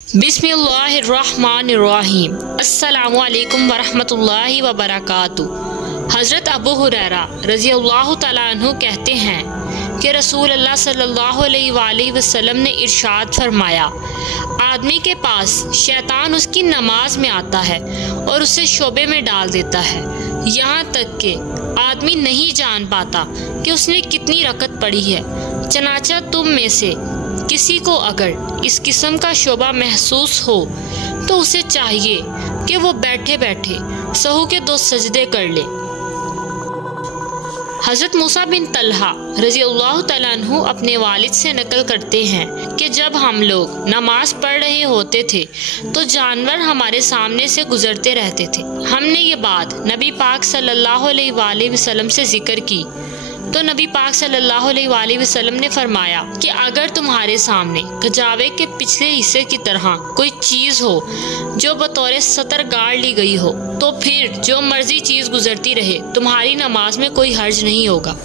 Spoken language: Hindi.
बिस्मिल्लाहिर्रहमानिर्रहीम। अस्सलामु अलैकुम वरहमतुल्लाहि वबरकातुहू। हज़रत अबू हुरैरा रज़ियल्लाहु तआला अन्हु कहते हैं कि रसूल अल्लाह सल्लल्लाहु अलैहि वसल्लम ने इरशाद फरमाया, आदमी के पास शैतान उसकी नमाज में आता है और उसे शोबे में डाल देता है, यहाँ तक कि आदमी नहीं जान पाता कि उसने कितनी रकत पढ़ी है। चनाचा तुम में से किसी को अगर इस किस्म का शोबा महसूस हो तो उसे चाहिए कि वो बैठे बैठे सहू के 2 सजदे कर ले। हज़रत मूसा बिन तलहा रज़ियल्लाहु तआला अन्हु अपने वालिद से नकल करते हैं कि जब हम लोग नमाज पढ़ रहे होते थे तो जानवर हमारे सामने से गुजरते रहते थे। हमने ये बात नबी पाक सल्लल्लाहु अलैहि वसल्लम से जिक्र की तो नबी पाक सल्लल्लाहु अलैहि वसल्लम ने फरमाया कि अगर तुम्हारे सामने कजावे के पिछले हिस्से की तरह कोई चीज़ हो जो बतौर सतर गाड़ ली गई हो तो फिर जो मर्जी चीज़ गुजरती रहे, तुम्हारी नमाज में कोई हर्ज नहीं होगा।